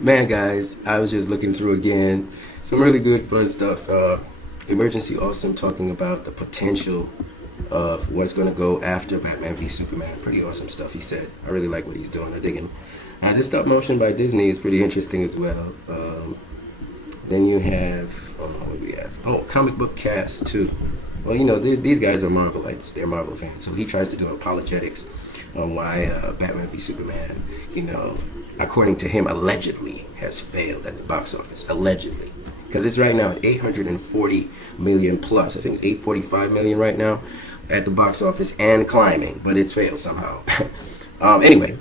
Man, guys, I was just looking through again. Some really good, fun stuff. Emergency Awesome talking about the potential of what's going to go after Batman v Superman. Pretty awesome stuff, he said. I really like what he's doing. I dig him. This stop motion by Disney is pretty interesting as well. Then you have, what do we have? Oh, comic book cast, too. Well, you know, these guys are Marvelites. They're Marvel fans. So he tries to do apologetics on why Batman v Superman, according to him, allegedly has failed at the box office. Allegedly. Because it's right now at 840 million plus. I think it's 845 million right now at the box office and climbing, but it's failed somehow. Anyway,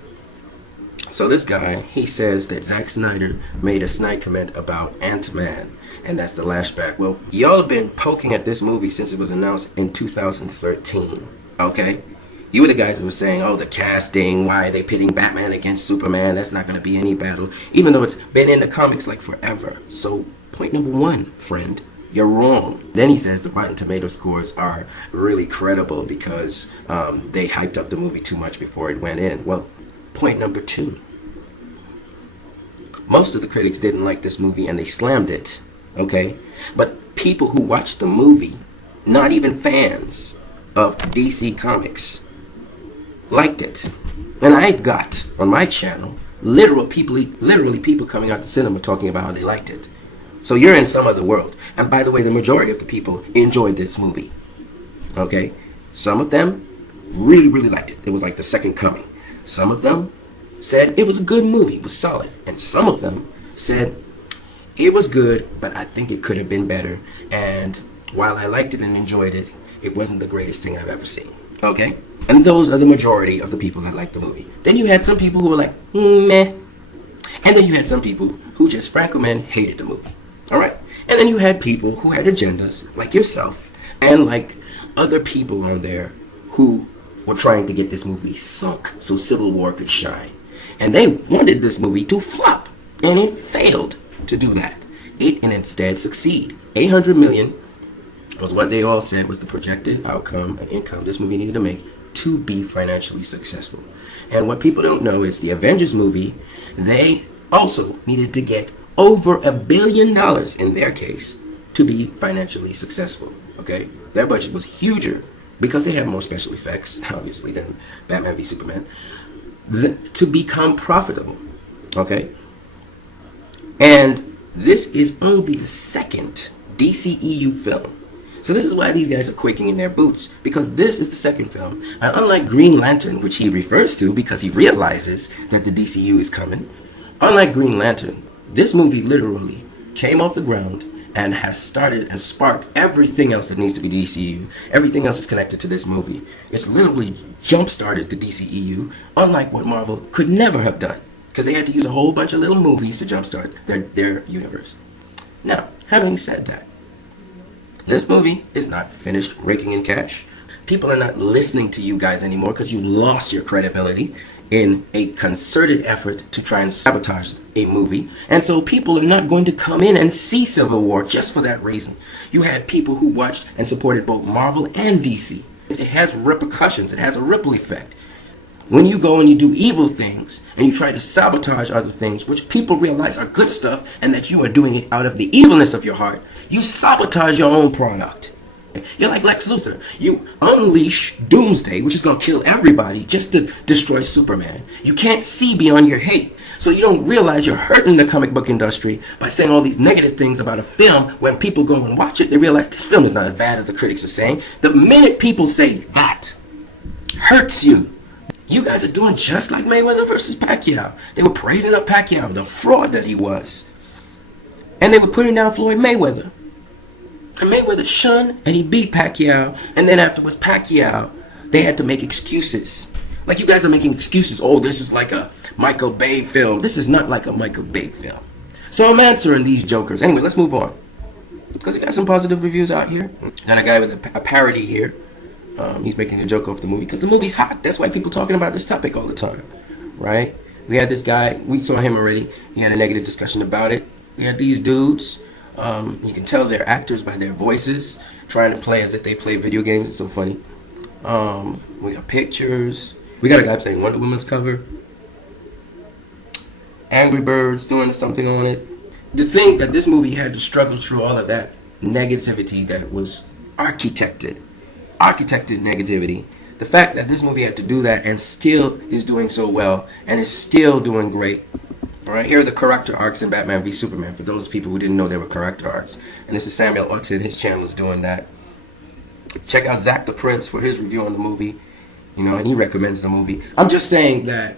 so this guy, he says that Zack Snyder made a snide comment about Ant-Man, and that's the lashback. Well, y'all have been poking at this movie since it was announced in 2013, okay? You were the guys that were saying, oh, the casting, why are they pitting Batman against Superman? That's not going to be any battle, even though it's been in the comics like forever. So, point number one, friend, you're wrong. Then he says the Rotten Tomato scores are really credible because they hyped up the movie too much before it went in. Well, point number two, most of the critics didn't like this movie and they slammed it, okay? But people who watched the movie, not even fans of DC Comics, liked it. And I've got on my channel literally people coming out the cinema talking about how they liked it. So you're in some other world. And by the way, the majority of the people enjoyed this movie. Okay? Some of them really liked it. It was like the second coming. Some of them said it was a good movie, it was solid. And some of them said it was good, but I think it could have been better. And while I liked it and enjoyed it, it wasn't the greatest thing I've ever seen. Okay? And those are the majority of the people that liked the movie. Then you had some people who were like, meh. And then you had some people who just, Franco Man, hated the movie. Alright? And then you had people who had agendas, like yourself, and like other people on there who were trying to get this movie sunk so Civil War could shine. And they wanted this movie to flop. And it failed to do that. It instead succeed. 800 million was what they all said was the projected outcome and income this movie needed to make to be financially successful. And what people don't know is the Avengers movie, they also needed to get over $1 billion in their case to be financially successful. Okay? Their budget was huger because they had more special effects, obviously, than Batman v Superman, to become profitable. Okay? And this is only the second DCEU film. So this is why these guys are quaking in their boots, because this is the second film. And unlike Green Lantern, which he refers to because he realizes that the DCU is coming, unlike Green Lantern, this movie literally came off the ground and has started and sparked everything else that needs to be DCU. Everything else is connected to this movie. It's literally jump-started the DCEU, unlike what Marvel could never have done, because they had to use a whole bunch of little movies to jumpstart their universe. Now, having said that, this movie is not finished raking in cash. People are not listening to you guys anymore because you lost your credibility in a concerted effort to try and sabotage a movie. And so people are not going to come in and see Civil War just for that reason. You had people who watched and supported both Marvel and DC. It has repercussions. It has a ripple effect. When you go and you do evil things and you try to sabotage other things, which people realize are good stuff and that you are doing it out of the evilness of your heart, you sabotage your own product. You're like Lex Luthor. You unleash Doomsday, which is going to kill everybody just to destroy Superman. You can't see beyond your hate. So you don't realize you're hurting the comic book industry by saying all these negative things about a film. When people go and watch it, they realize this film is not as bad as the critics are saying. The minute people say that, hurts you. You guys are doing just like Mayweather versus Pacquiao. They were praising up Pacquiao, the fraud that he was. And they were putting down Floyd Mayweather. And Mayweather shunned and he beat Pacquiao. And then afterwards, Pacquiao, they had to make excuses. Like you guys are making excuses. Oh, this is like a Michael Bay film. This is not like a Michael Bay film. So I'm answering these jokers. Anyway, let's move on. Because we got some positive reviews out here. Got a guy with a parody here. He's making a joke off the movie because the movie's hot. That's why people talking about this topic all the time, right? We had this guy. We saw him already. He had a negative discussion about it. We had these dudes. You can tell they're actors by their voices, trying to play as if they play video games. It's so funny. We got pictures. We got a guy playing Wonder Woman's cover. Angry Birds doing something on it. To think that this movie had to struggle through all of that negativity that was architected negativity. The fact that this movie had to do that and still is doing so well and is still doing great. All right, here are the character arcs in Batman v Superman for those people who didn't know there were character arcs. And this is Samuel Utted. His channel is doing that. Check out Zach the Prince for his review on the movie. And he recommends the movie. I'm just saying that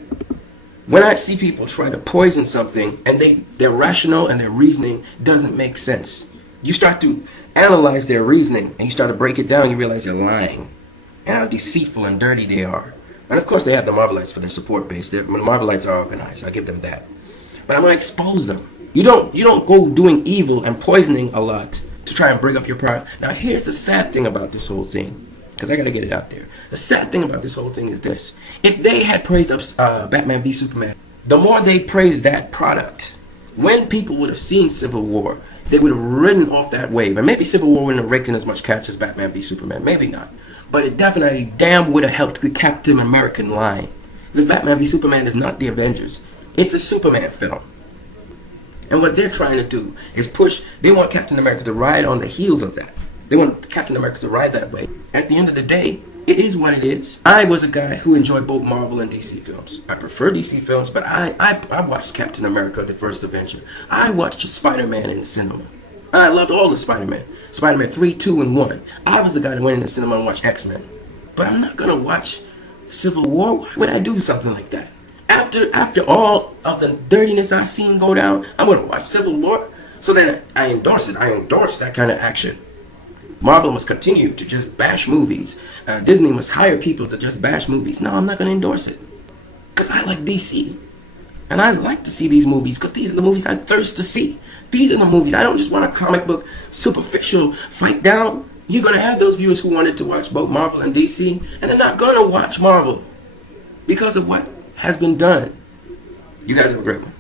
when I see people try to poison something and their rationale and their reasoning doesn't make sense, you start to analyze their reasoning and you start to break it down, you realize they're lying and how deceitful and dirty they are. And of course they have the Marvelites for their support base. The Marvelites are organized, I give them that. But I'm going to expose them. You don't go doing evil and poisoning a lot to try and bring up your pride. Now here's the sad thing about this whole thing, because I got to get it out there. The sad thing about this whole thing is this. If they had praised up Batman v Superman, the more they praised that product, when people would have seen Civil War, they would have ridden off that wave. And maybe Civil War wouldn't have raked in as much cash as Batman v Superman. Maybe not. But it definitely damn would have helped the Captain American line. Because Batman v Superman is not the Avengers. It's a Superman film. And what they're trying to do is push, they want Captain America to ride on the heels of that. They want Captain America to ride that way. At the end of the day, it is what it is. I was a guy who enjoyed both Marvel and DC films. I prefer DC films, but I watched Captain America, the First Avenger. I watched Spider-Man in the cinema. I loved all the Spider-Man. Spider-Man 3, 2, and 1. I was the guy that went in the cinema and watched X-Men. But I'm not going to watch Civil War. Why would I do something like that? After all of the dirtiness I've seen go down, I'm going to watch Civil War. So then I endorse it. I endorse that kind of action. Marvel must continue to just bash movies. Disney must hire people to just bash movies. No, I'm not going to endorse it. Because I like DC. And I like to see these movies because these are the movies I thirst to see. These are the movies. I don't just want a comic book superficial fight down. You're going to have those viewers who wanted to watch both Marvel and DC, and they're not going to watch Marvel because of what has been done. You guys have a great one.